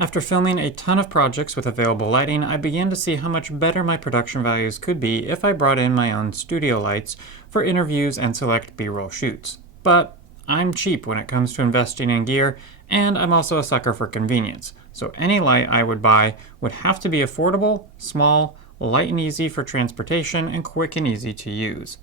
After filming a ton of projects with available lighting, I began to see how much better my production values could be if I brought in my own studio lights for interviews and select B-roll shoots. But I'm cheap when it comes to investing in gear, and I'm also a sucker for convenience. So any light I would buy would have to be affordable, small, light and easy for transportation, and quick and easy to use.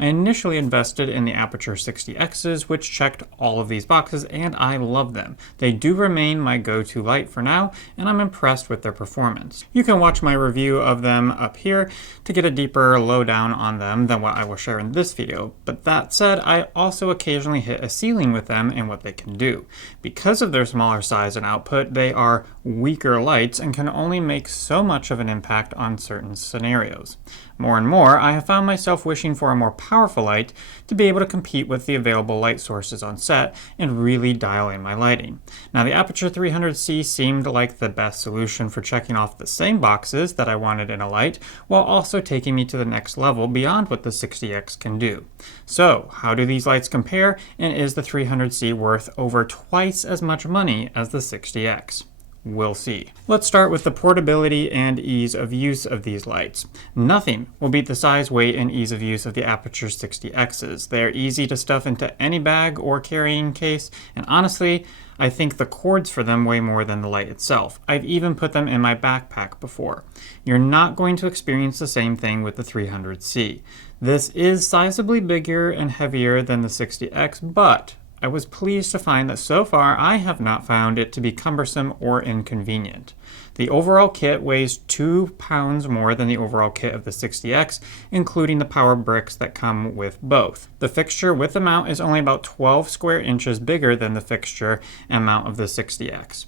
I initially invested in the Aputure 60Xs, which checked all of these boxes, and I love them. They do remain my go-to light for now, and I'm impressed with their performance. You can watch my review of them up here to get a deeper lowdown on them than what I will share in this video. But that said, I also occasionally hit a ceiling with them and what they can do. Because of their smaller size and output, they are weaker lights and can only make so much of an impact on certain scenarios. More and more, I have found myself wishing for a more powerful light to be able to compete with the available light sources on set and really dial in my lighting. Now, the Aputure 300C seemed like the best solution for checking off the same boxes that I wanted in a light, while also taking me to the next level beyond what the 60X can do. So, how do these lights compare, and is the 300C worth over twice as much money as the 60X? We'll see. Let's start with the portability and ease of use of these lights. Nothing will beat the size, weight, and ease of use of the Aputure 60Xs. They're easy to stuff into any bag or carrying case, and honestly, I think the cords for them weigh more than the light itself. I've even put them in my backpack before. You're not going to experience the same thing with the 300C. This is sizably bigger and heavier than the 60X, but I was pleased to find that so far I have not found it to be cumbersome or inconvenient. The overall kit weighs 2 pounds more than the overall kit of the 60X, including the power bricks that come with both. The fixture with the mount is only about 12 square inches bigger than the fixture and mount of the 60X.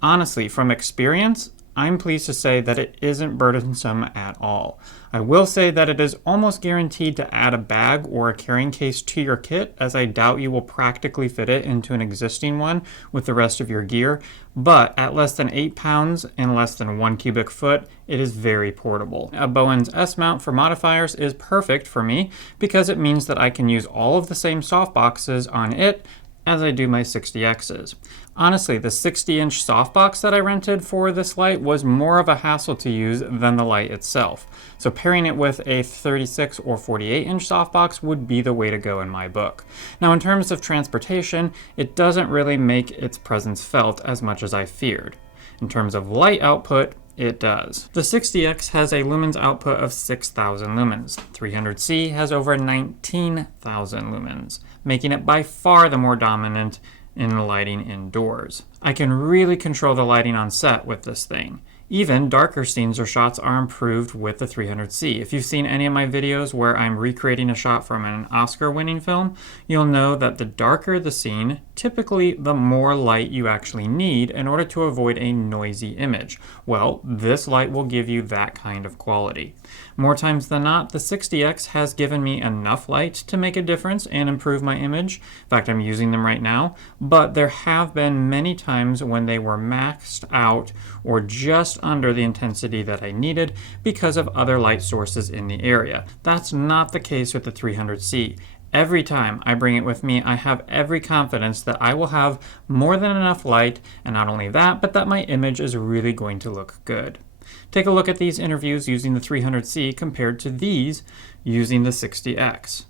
Honestly, from experience, I'm pleased to say that it isn't burdensome at all. I will say that it is almost guaranteed to add a bag or a carrying case to your kit, as I doubt you will practically fit it into an existing one with the rest of your gear, but at less than 8 pounds and less than 1 cubic foot, it is very portable. A Bowens S-mount for modifiers is perfect for me because it means that I can use all of the same softboxes on it as I do my 60Xs. Honestly, the 60-inch softbox that I rented for this light was more of a hassle to use than the light itself. So pairing it with a 36 or 48-inch softbox would be the way to go in my book. Now, in terms of transportation, it doesn't really make its presence felt as much as I feared. In terms of light output, it does. The 60X has a lumens output of 6,000 lumens. 300C has over 19,000 lumens, making it by far the more dominant in the lighting indoors. I can really control the lighting on set with this thing. Even darker scenes or shots are improved with the 300C. If you've seen any of my videos where I'm recreating a shot from an Oscar-winning film, you'll know that the darker the scene, typically the more light you actually need in order to avoid a noisy image. Well, this light will give you that kind of quality. More times than not, the 60X has given me enough light to make a difference and improve my image. In fact, I'm using them right now, but there have been many times when they were maxed out or just under the intensity that I needed because of other light sources in the area. That's not the case with the 300C. Every time I bring it with me, I have every confidence that I will have more than enough light, and not only that, but that my image is really going to look good. Take a look at these interviews using the 300C compared to these using the 60X.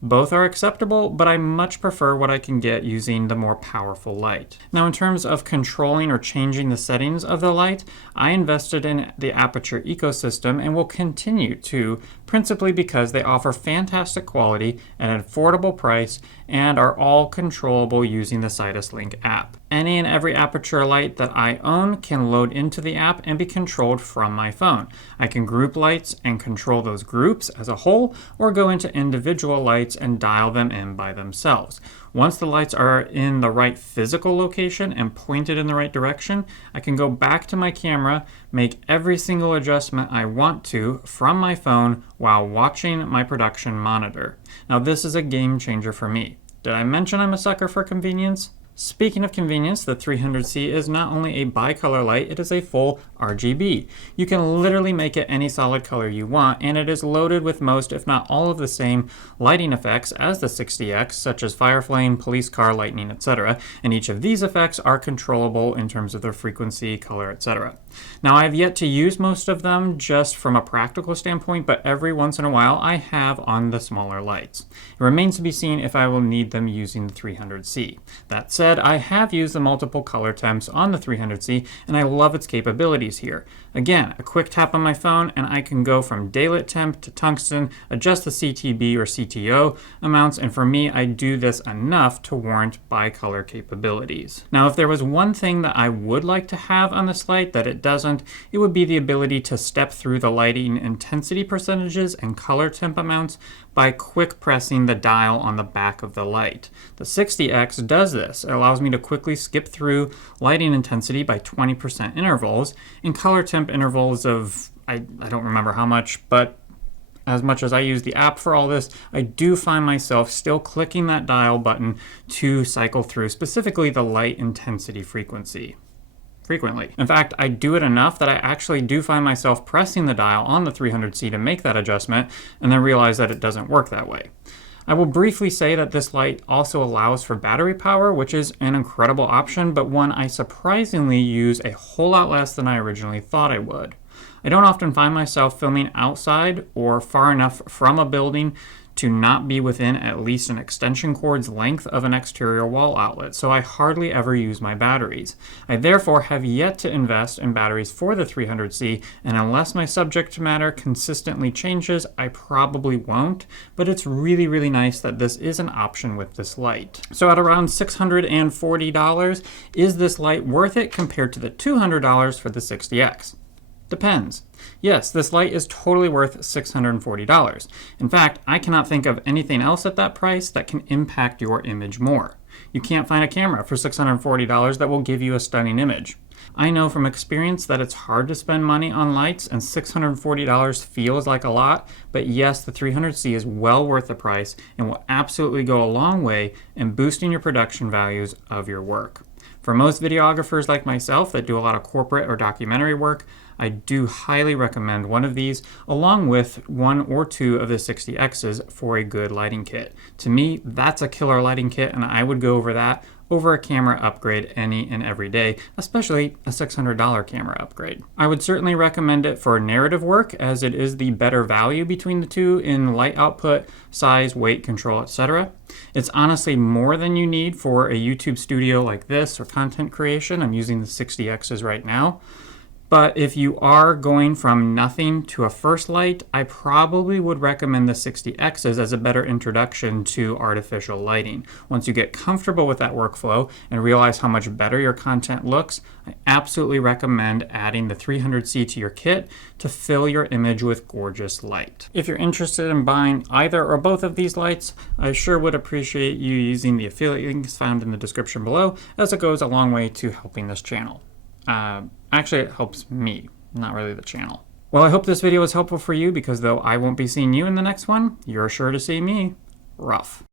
Both are acceptable, but I much prefer what I can get using the more powerful light. Now, in terms of controlling or changing the settings of the light, I invested in the Aputure ecosystem and will continue to, principally because they offer fantastic quality at an affordable price and are all controllable using the Sidus Link app. Any and every Aputure light that I own can load into the app and be controlled from my phone. I can group lights and control those groups as a whole, or go into individual lights and dial them in by themselves. Once the lights are in the right physical location and pointed in the right direction, I can go back to my camera, make every single adjustment I want to from my phone while watching my production monitor. Now, this is a game changer for me. Did I mention I'm a sucker for convenience? Speaking of convenience, the 300C is not only a bicolor light, it is a full RGB. You can literally make it any solid color you want, and it is loaded with most, if not all, of the same lighting effects as the 60X, such as fire flame, police car, lightning, etc. And each of these effects are controllable in terms of their frequency, color, etc. Now, I have yet to use most of them just from a practical standpoint, but every once in a while I have on the smaller lights. It remains to be seen if I will need them using the 300C. That said, I have used the multiple color temps on the 300C, and I love its capabilities here. Again, a quick tap on my phone and I can go from daylit temp to tungsten, adjust the CTB or CTO amounts, and for me, I do this enough to warrant bicolor capabilities. Now, if there was one thing that I would like to have on this light that it doesn't, it would be the ability to step through the lighting intensity percentages and color temp amounts by quick pressing the dial on the back of the light. The 60X does this. It allows me to quickly skip through lighting intensity by 20% intervals and color temp intervals of, I don't remember how much, but as much as I use the app for all this, I do find myself still clicking that dial button to cycle through specifically the light intensity frequency. Frequently. In fact, I do it enough that I actually do find myself pressing the dial on the 300C to make that adjustment and then realize that it doesn't work that way. I will briefly say that this light also allows for battery power, which is an incredible option, but one I surprisingly use a whole lot less than I originally thought I would. I don't often find myself filming outside or far enough from a building to not be within at least an extension cord's length of an exterior wall outlet, so I hardly ever use my batteries. I therefore have yet to invest in batteries for the 300C, and unless my subject matter consistently changes, I probably won't, but it's really, really nice that this is an option with this light. So at around $640, is this light worth it compared to the $200 for the 60X? Depends. Yes, this light is totally worth $640. In fact, I cannot think of anything else at that price that can impact your image more. You can't find a camera for $640 that will give you a stunning image. I know from experience that it's hard to spend money on lights, and $640 feels like a lot, but yes, the 300C is well worth the price and will absolutely go a long way in boosting your production values of your work. For most videographers like myself that do a lot of corporate or documentary work, I do highly recommend one of these, along with one or two of the 60Xs for a good lighting kit. To me, that's a killer lighting kit, and I would go over that over a camera upgrade any and every day, especially a $600 camera upgrade. I would certainly recommend it for narrative work, as it is the better value between the two in light output, size, weight control, etc. It's honestly more than you need for a YouTube studio like this or content creation. I'm using the 60Xs right now. But if you are going from nothing to a first light, I probably would recommend the 60Xs as a better introduction to artificial lighting. Once you get comfortable with that workflow and realize how much better your content looks, I absolutely recommend adding the 300C to your kit to fill your image with gorgeous light. If you're interested in buying either or both of these lights, I sure would appreciate you using the affiliate links found in the description below, as it goes a long way to helping this channel. Actually, it helps me, not really the channel. Well, I hope this video was helpful for you, because though I won't be seeing you in the next one, you're sure to see me. Rough.